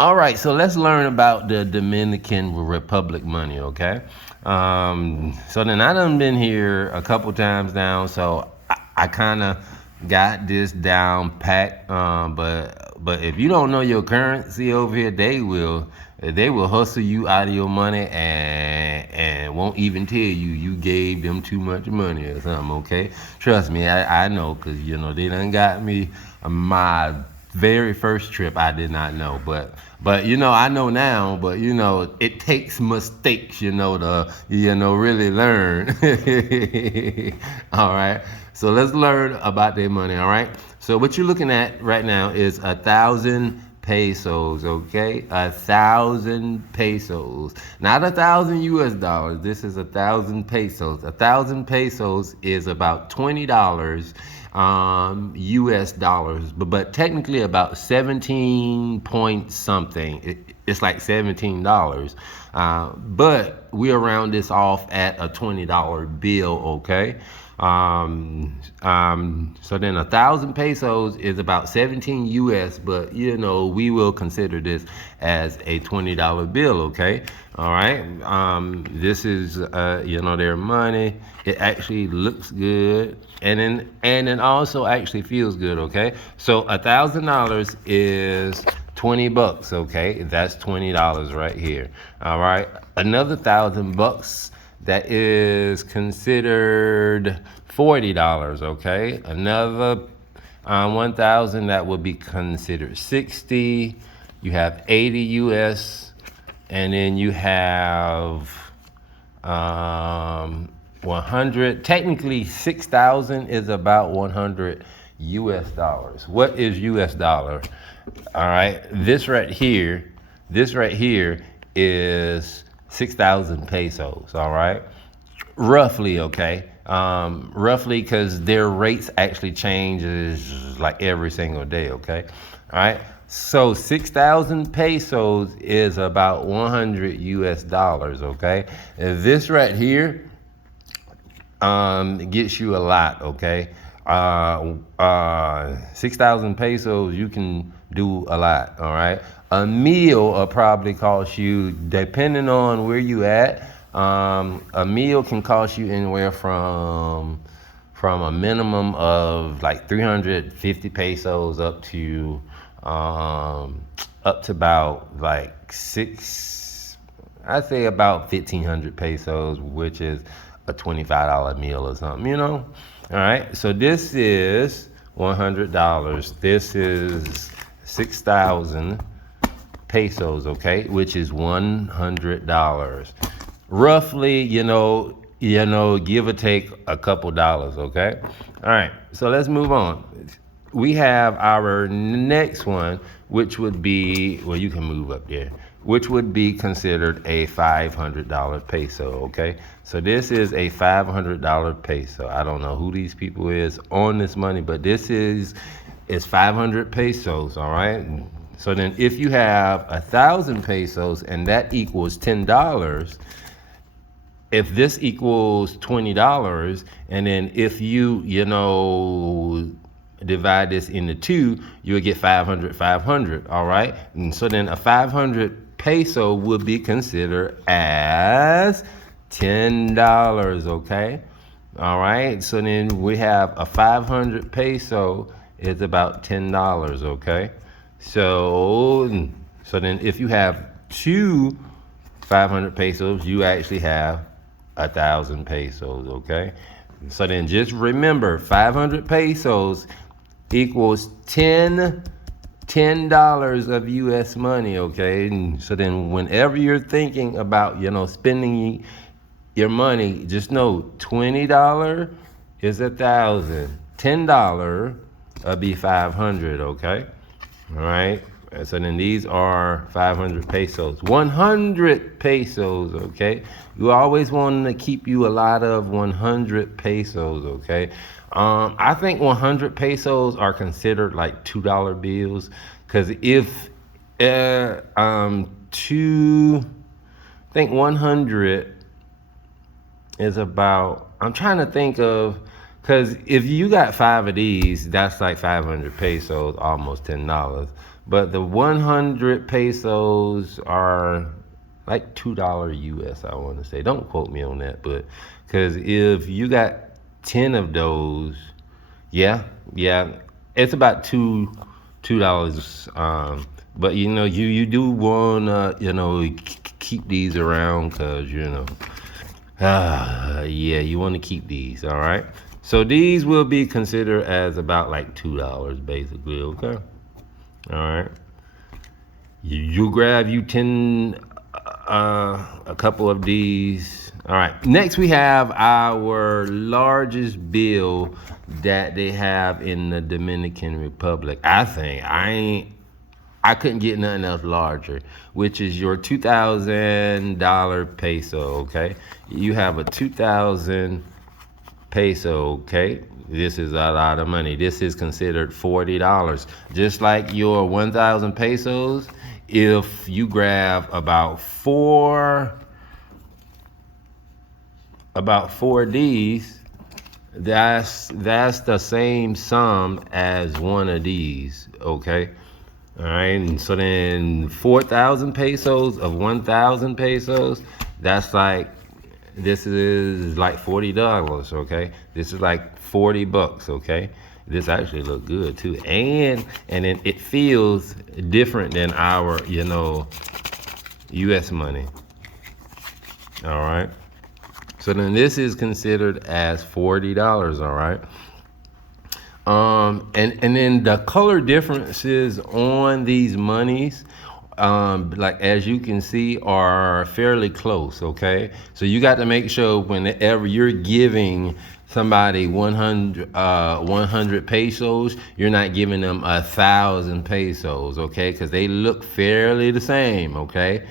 All right, so let's learn about the Dominican Republic money, okay? So then I done been here a couple times now, so I kind of got this down pat. But if you don't know your currency over here, they will hustle you out of your money and won't even tell you gave them too much money or something, okay? Trust me, I know, because they done got me my very first trip. I did not know, but I know now. But it takes mistakes, to really learn. All right. So let's learn about their money. All right. So what you're looking at right now is 1,000 pesos. Okay, 1,000 pesos, not 1,000 US dollars. This is 1,000 pesos. 1,000 pesos is about $20 US dollars, but technically about 17 point something. It's like $17. But we round this off at a $20 bill, okay? So then 1,000 pesos is about 17 US, but we will consider this as a $20 bill, okay? All right. This is their money. It actually looks good, and it also actually feels good, okay? So $1,000 is $20, okay? That's $20 right here. All right. Another $1,000, that is considered $40, okay? Another 1,000, that would be considered 60. You have 80 US, and then you have 100. Technically, 6,000 is about 100 US dollars. What is US dollar? All right, this right here is 6,000 pesos. All right, roughly, okay. Roughly, because their rates actually changes like every single day, okay? All right. So 6,000 pesos is about 100 US dollars, okay? And this right here gets you a lot, okay? 6,000 pesos, you can do a lot, all right? A meal will probably cost you, depending on where you at, a meal can cost you anywhere from a minimum of like 350 pesos up to about like I'd say about 1,500 pesos, which is a $25 meal or something. All right. So this is $100. This is 6,000 pesos, okay, which is $100. Roughly, give or take a couple dollars, okay? All right, so let's move on. We have our next one, which would be, well, you can move up there, which would be considered a $500 peso, okay? So this is a $500 peso. I don't know who these people is on this money, but this is 500 pesos, all right? So then if you have 1,000 pesos and that equals $10, if this equals $20, and then if you divide this into two, you'll get 500, all right? And so then a 500 peso would be considered as $10, okay? All right, so then we have a 500 peso is about $10, okay? So then if you have two 500 pesos, you actually have 1,000 pesos, okay? So then just remember, 500 pesos equals $10 of US money, okay? And so then whenever you're thinking about, spending your money, just know $20 is 1,000. $10 will be 500, okay? All right. So then these are 500 pesos. 100 pesos, okay? You always want to keep you a lot of 100 pesos, okay? I think 100 pesos are considered like $2 bills, because if I think 100 is about, I'm trying to think of, because if you got five of these, that's like 500 pesos, almost $10. but the 100 pesos are like $2 US. I want to say. Don't quote me on that, but because if you got 10 of those, yeah, yeah, it's about $2. But you do wanna keep these around because yeah, you want to keep these. All right. So these will be considered as about like $2 basically. Okay. All right. You grab you 10, a couple of these. All right. Next, we have our largest bill that they have in the Dominican Republic. I couldn't get nothing else larger, which is your $2,000 peso. Okay. You have a 2,000 peso, okay? This is a lot of money. This is considered $40. Just like your 1,000 pesos, if you grab about four of these, that's the same sum as one of these, okay? All right, and so then 4,000 pesos of 1,000 pesos, this is like $40, okay? This is like $40, okay? This actually look good too, and then it feels different than our U.S. money. All right. So then this is considered as $40. All right. And then the color differences on these monies, like as you can see, are fairly close. Okay, so you got to make sure whenever you're giving somebody 100 pesos, you're not giving them 1,000 pesos. Okay, because they look fairly the same. Okay.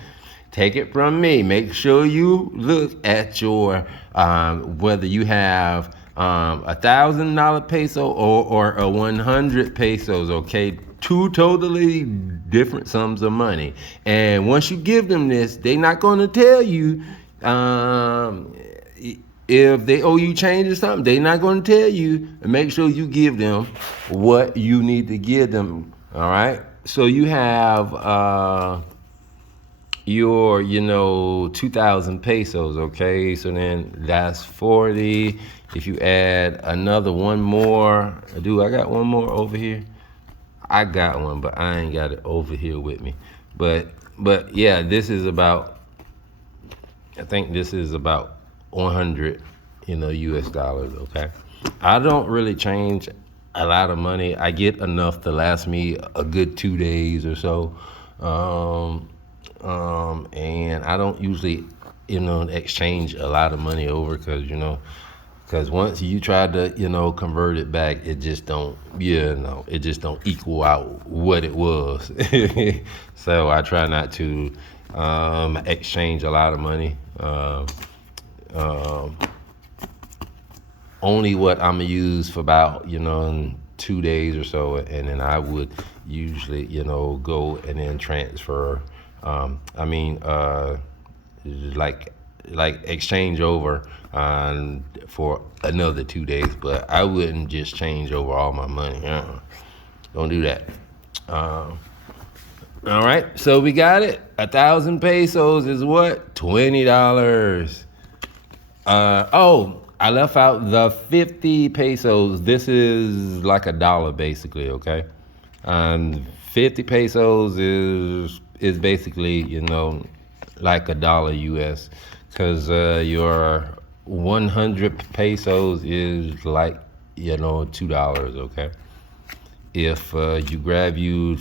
Take it from me. Make sure you look at your whether you have $1,000 peso or a 100 pesos. Okay, two totally different sums of money. And once you give them this, they're not going to tell you if they owe you change or something. They're not going to tell you. And make sure you give them what you need to give them. All right. So you have your 2,000 pesos. Okay, so then that's 40. If you add another one more, I got one more over here? I got one, but I ain't got it over here with me. But yeah, I think this is about 100 US dollars. Okay, I don't really change a lot of money. I get enough to last me a good 2 days or so. And I don't usually, exchange a lot of money over because once you try to, convert it back, it just don't equal out what it was. So I try not to exchange a lot of money. Only what I'm gonna use for about 2 days or so, and then I would usually go and then transfer. Like exchange over for another 2 days, but I wouldn't just change over all my money. Don't do that. All right, so we got it. 1,000 pesos is what? $20. I left out the 50 pesos. This is like $1 basically. Okay, 50 pesos is basically like $1 US, because your 100 pesos is like $2. Okay, if you grab you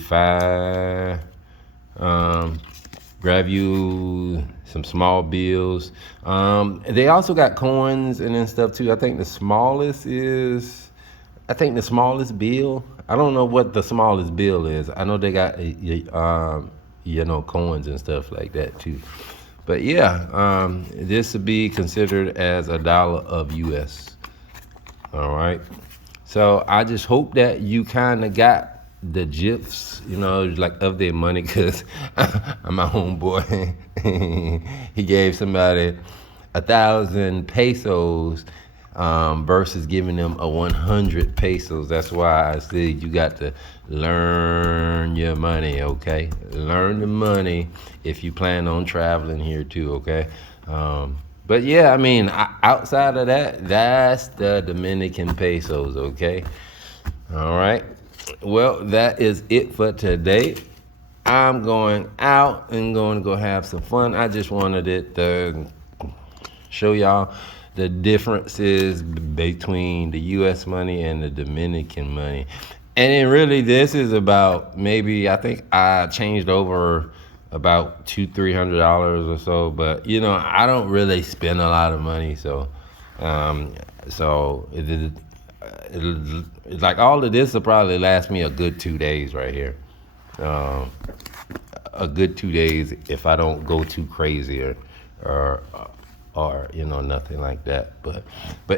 grab you some small bills. They also got coins and then stuff too. I think the smallest bill. I don't know what the smallest bill is. I know they got coins and stuff like that too. But yeah, this would be considered as $1 of US. All right. So I just hope that you kind of got the gifs, like of their money, because my homeboy, he gave somebody 1,000 pesos versus giving them a 100 pesos. That's why I said you got to learn your money, okay? Learn the money if you plan on traveling here too, okay? But yeah, I mean, outside of that, that's the Dominican pesos, okay? All right. Well, that is it for today. I'm going out and going to go have some fun. I just wanted it to show y'all the differences between the U.S. money and the Dominican money. And then really, this is about maybe, I think I changed over about $200-300 or so. But you know, I don't really spend a lot of money, so um, like all of this will probably last me a good 2 days right here. Um, a good 2 days if I don't go too crazy or or you know, nothing like that. But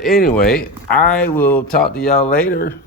anyway, I will talk to y'all later.